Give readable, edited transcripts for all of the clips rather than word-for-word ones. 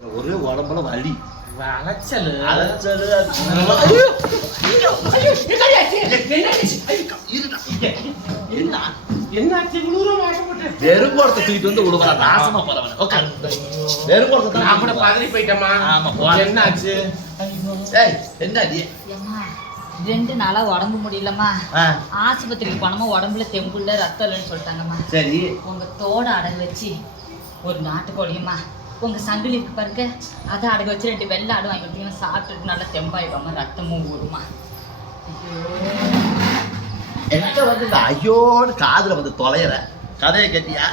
ஒரே உடம்புல வலி அலைச்சல் அலைச்சல் என்னாச்சு வெறுங்கோடத்தை தூக்கிட்டு வந்து விடுவா நாசமா பரவாயில்ல வெறுங்கோடத்தை நான் கூட பதறி போயிட்டேமா. ஆமா என்னாச்சு? ஏய் என்னடி ஏம்மா, 2 நாளா உடம்பு முடியலம்மா. ஆஸ்பத்திரிக்கு போனோமா, உடம்புல தெம்பு இல்ல, ரத்தம் இல்லைன்னு சொல்லிட்டாங்கம்மா. சரி உங்க தோட அடகு வச்சு ஒரு நாட்டுக்கோழியம்மா, உங்க சங்கிலி இருக்கு பாருங்க, அதை அடகு வச்சு 2 வெள்ளை ஆடு வாங்கி கொடுத்தீங்கன்னா சாப்பிட்டுட்டு நல்லா தெம்பாயிடுவாமா, ரத்தமும் ஊறுமா. என்கிட்ட வந்து இந்த ஐயோன்னு காதுல வந்து தொலைகிற கதையை கேட்டியா?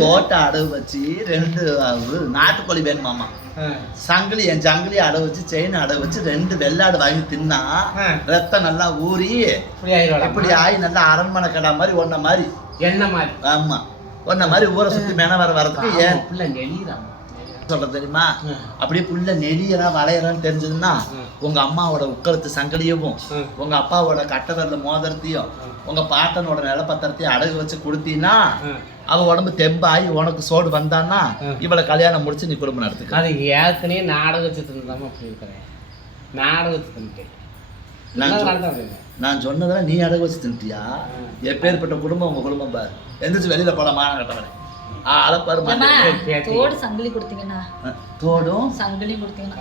தோட்ட அடவு வச்சு 2 நாட்டுக்கோழி வேணுமாமா. சங்கிலி என் சங்கிலி அடவு வச்சு செயின் அடவு வச்சு 2 வெள்ளாடு வாங்கி தின்னா ரத்தம் நல்லா ஊறி இப்படி ஆகி நல்லா அரண்மனை கடை மாதிரி ஒன்ன மாதிரி என்ன மாதிரி? ஆமா ஒன்ன மாதிரி ஊரை சுத்தி மேன வரதுக்கு ஏன் புள்ள நெளிறான் சொல்றது தெரியுமா? அப்படியே புள்ள நெளியெல்லாம் வளையறான்னு தெரிஞ்சதுன்னா உங்க அம்மாவோட உட்கழுத்து சங்கிலியவும் உங்க அப்பாவோட கட்டவரல மோதிரத்தையும் உங்க பாட்டனோட நிலப்பத்திரத்தையும் அடகு வச்சு கொடுத்தீங்கன்னா அவ உடம்பு தெம்பாயி உனக்கு சோடு வந்தான்னா இவளை கல்யாணம் முடிச்சு நீ குடும்பம் நடத்துக்க. அது ஏற்கனவே நாடகத்தை தான் அப்படி இருக்கிறேன். நாடகத்தை நான் சொன்னதெல்லாம் நீ அடகு வச்சு தின்ட்டியா? எப்பேற்பட்ட குடும்பம் உங்க குடும்பம் பாரு. எந்திரிச்சு வெளியில போல மான கட்டவனே தோடு சங்கிலி கொடுத்தீங்கன்னா தோடும் சங்கிலி கொடுத்தீங்கன்னா